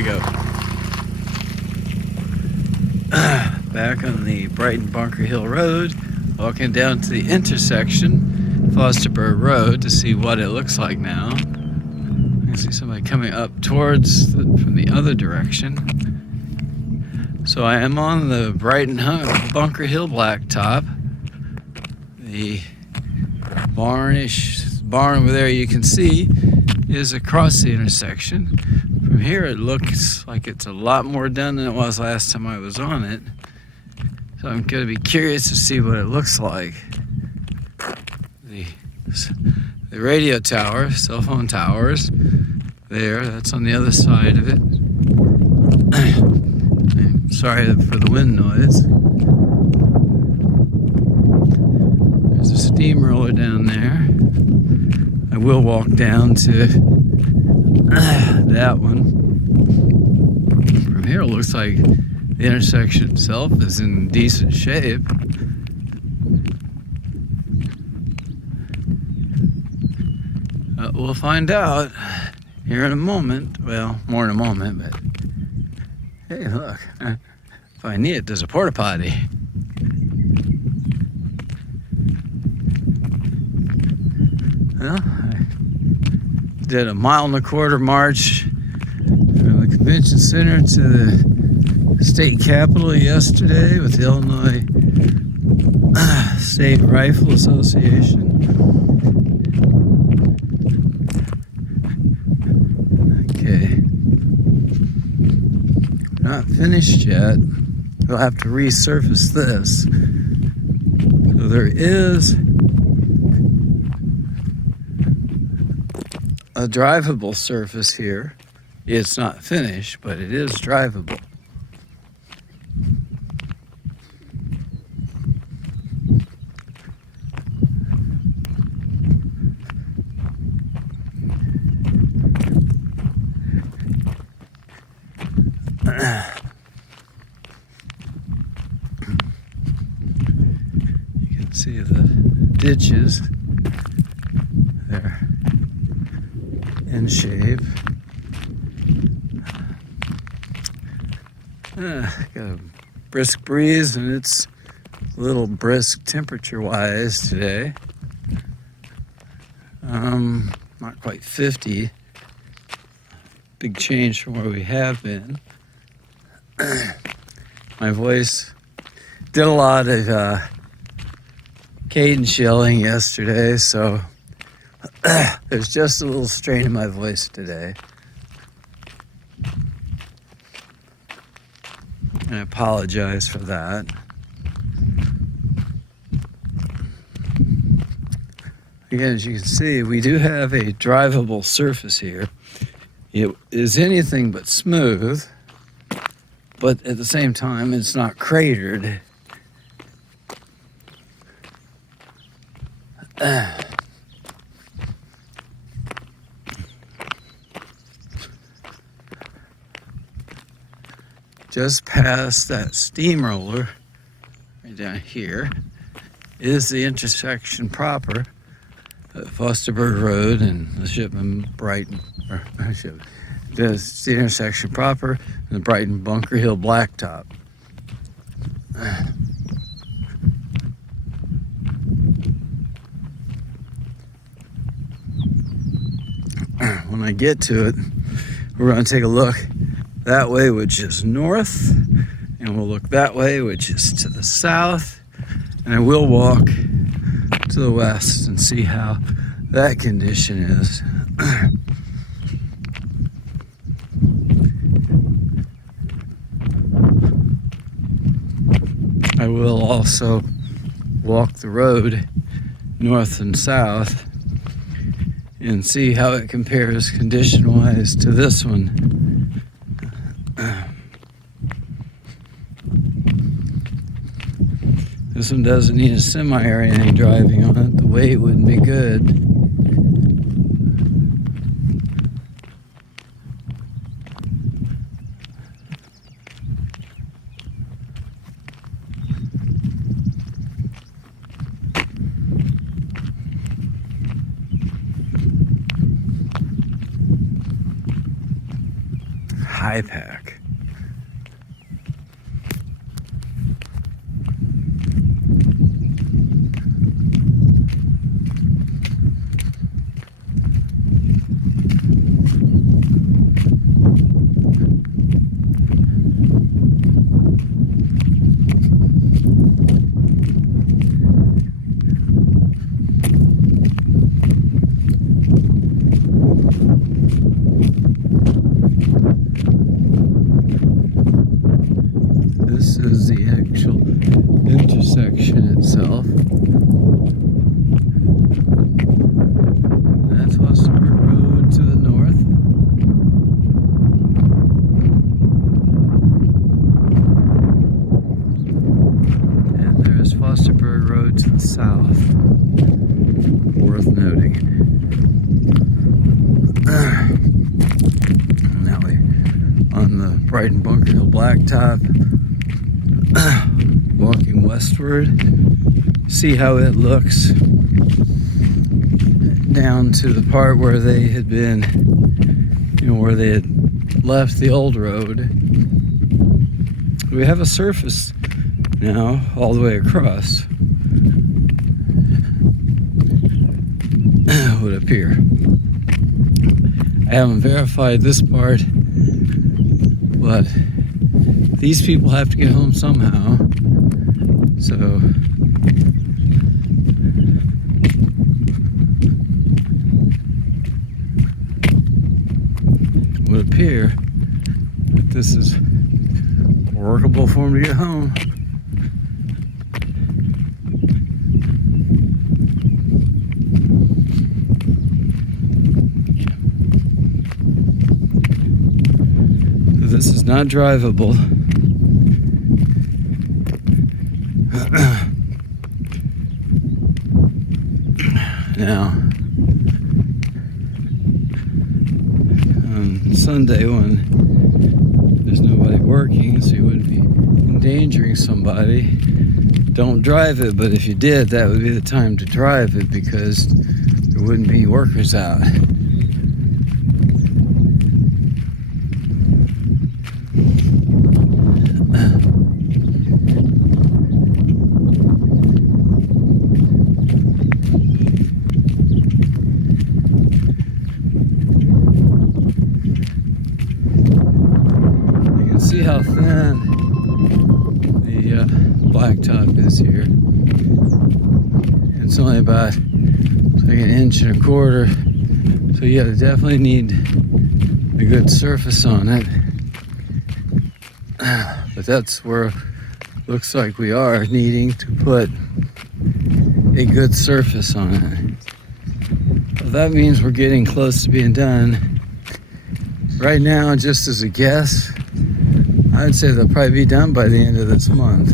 we go. Back on the Brighton-Bunker Hill Road, walking down to the intersection, Fosterburg Road, to see what it looks like now. I can see somebody coming up from the other direction. So I am on the Brighton-Bunker Hill Blacktop. The barn over there you can see is across the intersection. From here it looks like it's a lot more done than it was last time I was on it. So I'm going to be curious to see what it looks like. The radio tower, cell phone towers, that's on the other side of it. I'm sorry for the wind noise. There's a steamroller down there. I will walk down to that one. From here it looks like the intersection itself is in decent shape. We'll find out here in a moment. Well, more in a moment, but hey, look. If I need it, there's a porta potty. Well, I did a 1.25 mile march from the convention center to the state capitol yesterday with the Illinois State Rifle Association. Okay, not finished yet. We'll have to resurface this. So there is a drivable surface here. It's not finished, but it is drivable. You can see the ditches. They're in shape. Got a brisk breeze, and it's a little brisk temperature-wise today. Not quite 50. Big change from where we have been. My voice did a lot of cadence yelling yesterday, so there's just a little strain in my voice today. And I apologize for that. Again, as you can see, we do have a drivable surface here. It is anything but smooth, but at the same time, it's not cratered. Just past that steamroller, right down here, is the intersection proper at Fosterburg Road and the the intersection proper and the Brighton-Bunker Hill Blacktop. When I get to it, we're going to take a look that way, which is north, and we'll look that way, which is to the south, and I will walk to the west and see how that condition is. I will also walk the road north and south and see how it compares condition-wise to this one. This one doesn't need a semi or anything driving on it. The weight wouldn't be good. high pack. This is the actual intersection itself. That's Fosterburg Road to the north. And there's Fosterburg Road to the south. Worth noting. Now we're on the Brighton-Bunker Hill Blacktop. Walking westward, see how it looks down to the part where they had been, where they had left the old road. We have a surface now all the way across, would appear. I haven't verified this part, but these people have to get home somehow, so it would appear that this is workable for them to get home. This is not drivable. Now, on Sunday when there's nobody working, so you wouldn't be endangering somebody, don't drive it, but if you did, that would be the time to drive it because there wouldn't be workers out. See how thin the blacktop is here. It's only about like an inch and a quarter, so yeah, definitely need a good surface on it. But that's where it looks like we are needing to put a good surface on it. Well, that means we're getting close to being done. Right now, just as a guess, I'd say they'll probably be done by the end of this month.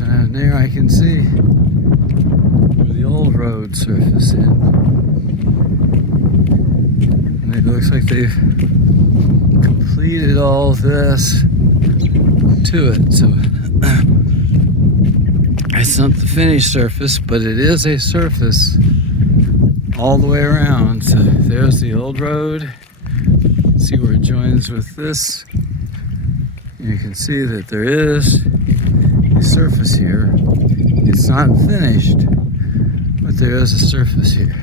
And there I can see where the old road surface in. And it looks like they've completed all this to it. So it's not the finished surface, but it is a surface all the way around. So there's the old road. See where it joins with this. You can see that there is a surface here. It's not finished, but there is a surface here.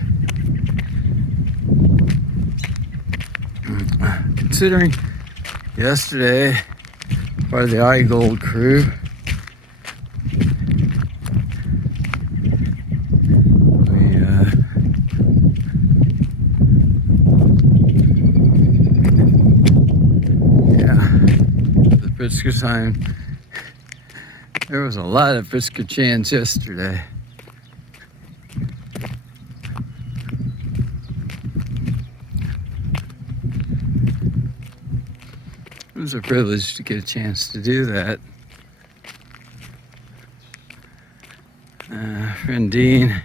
Considering yesterday, part of the iGold crew, Pritzker time. There was a lot of Pritzker chants yesterday. It was a privilege to get a chance to do that. Friend Dean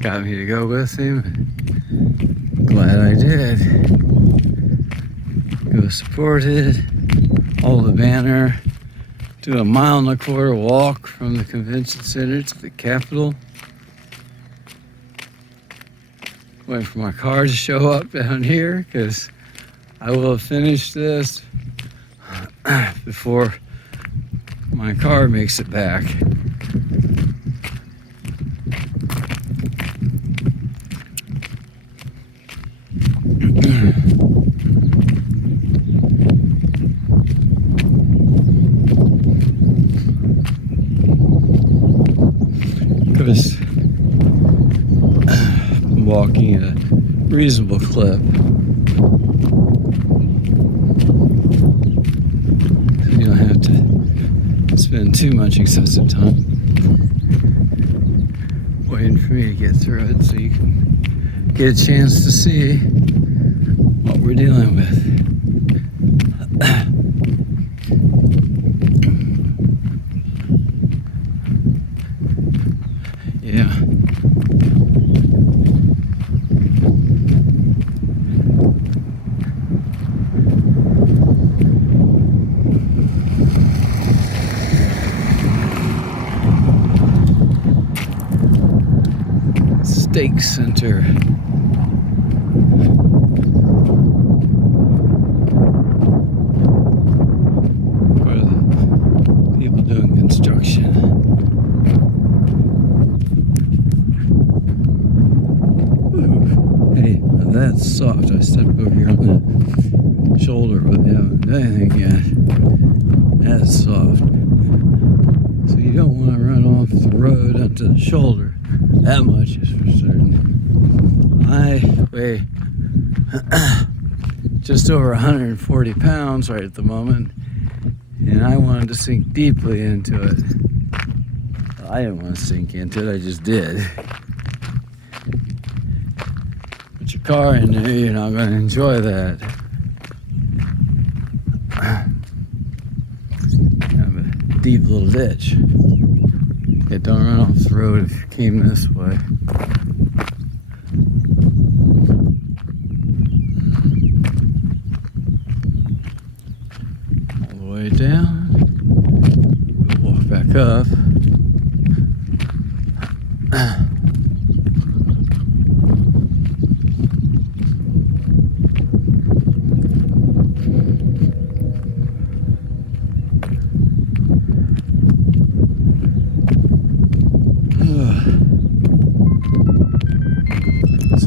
got me to go with him. Glad I did. Go support it, hold the banner, do a 1.25 mile walk from the convention center to the Capitol. Waiting for my car to show up down here because I will have finished this before my car makes it back. Because I'm walking at a reasonable clip. So you don't have to spend too much excessive time waiting for me to get through it so you can get a chance to see what we're dealing with. Yeah. Steak Center. For the people doing construction. Hey, now that's soft. I stepped over here on the shoulder, but they haven't done anything yet. That's soft. So you don't want to run off the road onto the shoulder. That much is for certain. I weigh just over 140 pounds right at the moment, and I wanted to sink deeply into it. I didn't want to sink into it, I just did. Put your car in there, you're not going to enjoy that. Kind of a deep little ditch. Yeah, don't run off the road if you came this way. All the way down. Walk back up.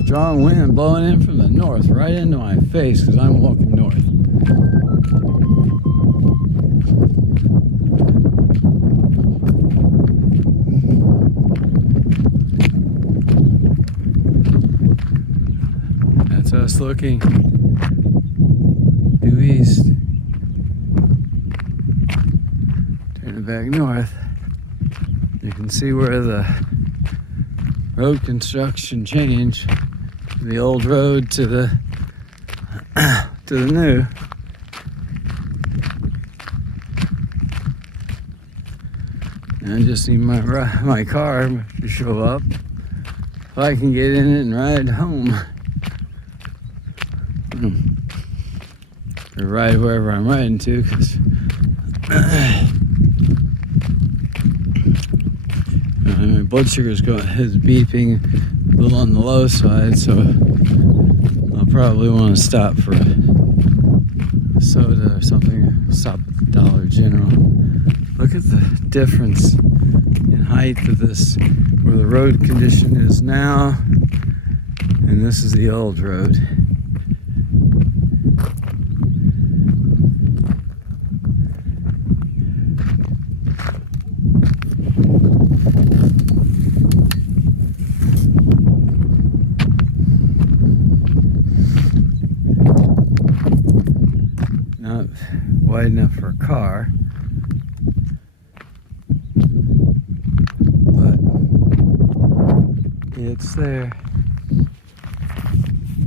Strong wind blowing in from the north right into my face because I'm walking north. That's us looking due east. Turning back north. You can see where the road construction changed. The old road to the new. And I just need my car to show up so I can get in it and ride home. Or ride wherever I'm riding to, because my blood sugar's is beeping a little on the low side, so I'll probably want to stop for a soda or something. Stop at the Dollar General. Look at the difference in height of this, where the road condition is now, and this is the old road. Not wide enough for a car, but it's there.